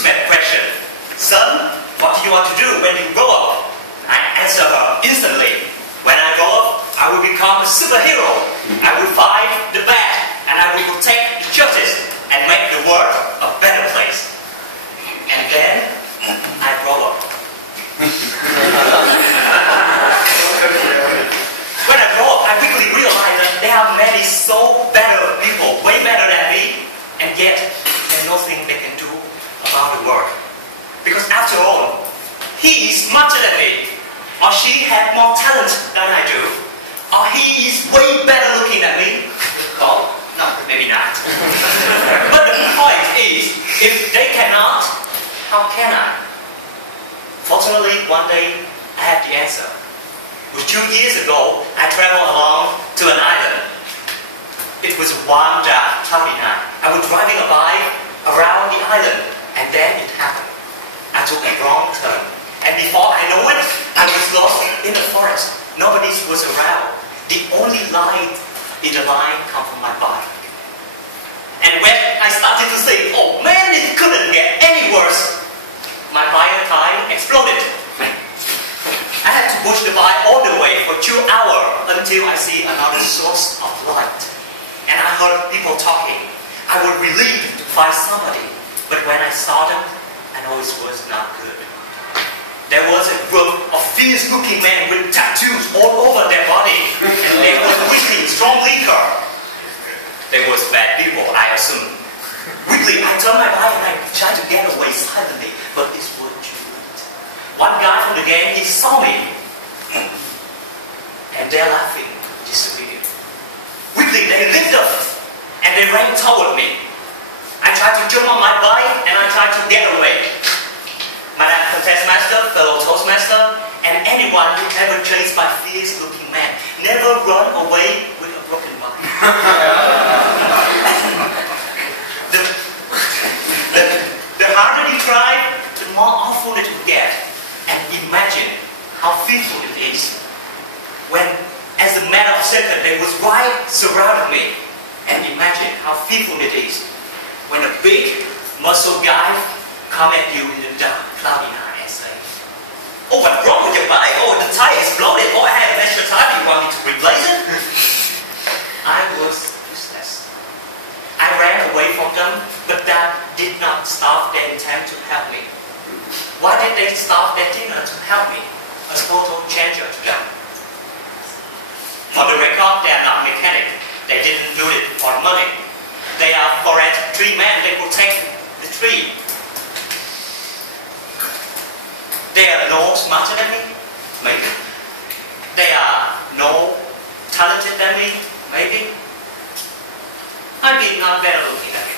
Toastmaster question. Son, what do you want to do when you grow up? I answer her instantly. When I grow up, I will become a superhero. I will fight the bad, and I will protect the justice, and make the world a better place. And then, I grow up. When I grow up, I quickly realized that there are many so better people, way better than me, and yet there's nothing they can do about the world. Because after all, he is smarter than me, or she has more talent than I do, or he is way better looking than me. Oh, no, maybe not. But the point is, if they cannot, how can I? Fortunately, one day, I had the answer. It was 2 years ago, I traveled along to an island. It was a warm, dark, cloudy night. I was driving a bike around the island, and then it happened. I took a wrong turn, and before I know it, I was lost in the forest. Nobody was around. The only light in the line came from my bike. And when I started to say, oh man, it couldn't get any worse, my bike tire exploded. I had to push the bike all the way for 2 hours until I see another source of light. And I heard people talking. I was relieved to find somebody. But when I saw them, I know it was not good. There was a group of fierce-looking men with tattoos all over their body. And they were drinking strong liquor. They were bad people, I assume. Quickly, I turned my bike and I tried to get away silently. But it was too late. One guy from the gang, he saw me. And they're laughing, disappeared. Quickly, they lifted up and they ran toward me. I tried to jump on my bike and I tried to get away. Madam Toastmaster, fellow Toastmaster, and anyone who ever chased by fierce-looking men, never run away with a broken bike. the harder you try, the more awful it will get. And imagine how fearful it is when, as a matter of second, they was right surrounding me. And imagine how fearful it is when a big muscle guy come at you in the dark, cloudy night and say, oh, what's wrong with your bike? Oh, the tire exploded. Oh, I have an extra tire. You want me to replace it? I was useless. I ran away from them, but that did not stop their intent to help me. Why did they stop their dinner to help me? A total changer to them. For the record, they are not mechanic. They didn't do it for money. They are forest tree men. They protect the tree. They are no smarter than me, maybe. They are no talented than me, maybe. I be not better looking than me.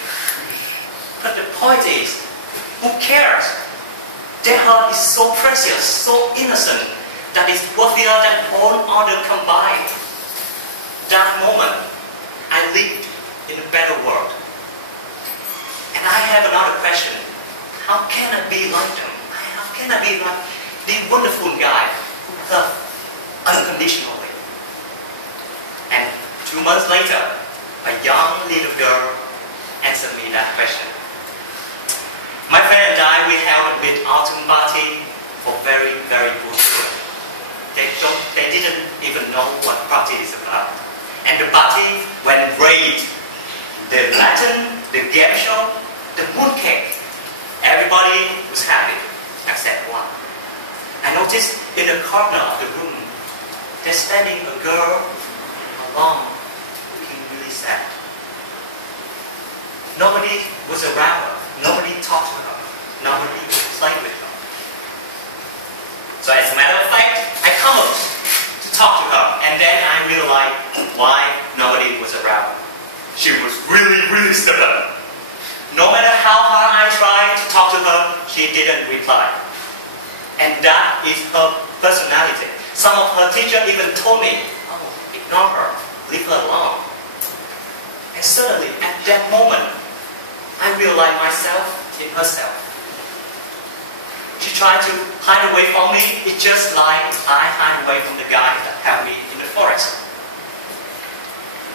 But the point is, who cares? Their heart is so precious, so innocent, that it's worthier than all other combined. That moment, I lived in a better world. And I have another question. How can I be like them? How can I be like the wonderful guy who loved unconditionally? And 2 months later, a young little girl answered me that question. My friend and I, we held a mid-autumn party for very, very good food. They didn't even know what party is about. And the party went great. The lantern, the game show, the mooncake. Everybody was happy, except one. I noticed in the corner of the room, there's standing a girl alone, looking really sad. Nobody was around her. Nobody talked to her. Nobody played with her. So as a matter of fact, I come up to talk to her, and then I realized why nobody was around her. She was really, really stubborn. No matter how hard I tried to talk to her, she didn't reply. And that is her personality. Some of her teachers even told me, oh, ignore her, leave her alone. And suddenly, at that moment, I realized myself in herself. She tried to hide away from me. It's just like I hide away from the guy that helped me in the forest.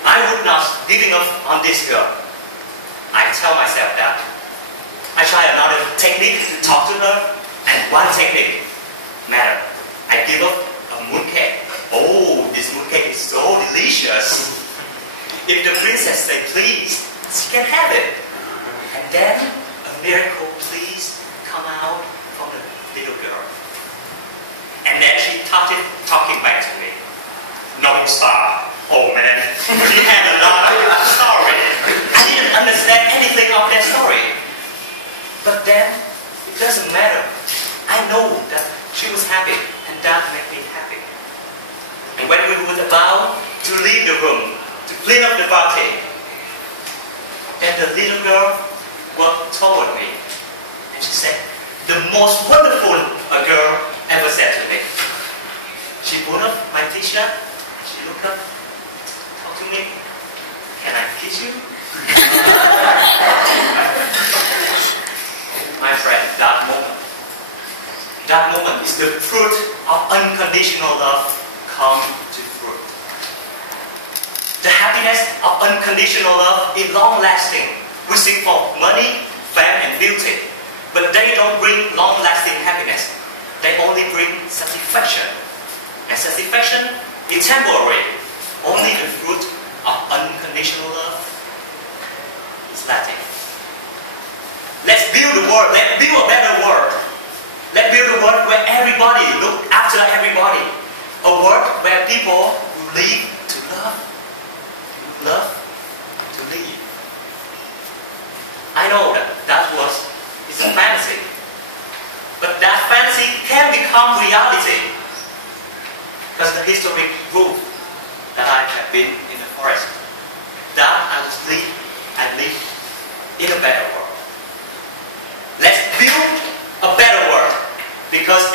I would not giving up on this girl. I tell myself that I tried another technique to talk to her, and one technique mattered. I give up a mooncake. Oh, this mooncake is so delicious. If the princess say please, she can have it. And then a miracle please come out from the little girl. And then she started talking back to me. No star. Oh man, she had a lot of story. I didn't understand anything of that story. But then, it doesn't matter. I know that she was happy, and that made me happy. And when we were about to leave the room, to clean up the party, then the little girl walked toward me, and she said, the most wonderful a girl ever said to me. She pulled up my t-shirt, she looked up, talked to me, can I kiss you? My friend, that moment is the fruit of unconditional love come to fruit. The happiness of unconditional love is long-lasting. We seek for money, fame, and beauty, but they don't bring long-lasting happiness. They only bring satisfaction. And satisfaction is temporary. Only the fruit of unconditional love is lasting. Let's build the world. Let's build a better world. Let's build a world where everybody look after everybody. A world where people live to love, love to live. I know that is a fantasy, but that fantasy can become reality. Because the history proved that I have been in the forest, that I live in a better world. Let's build a better world, because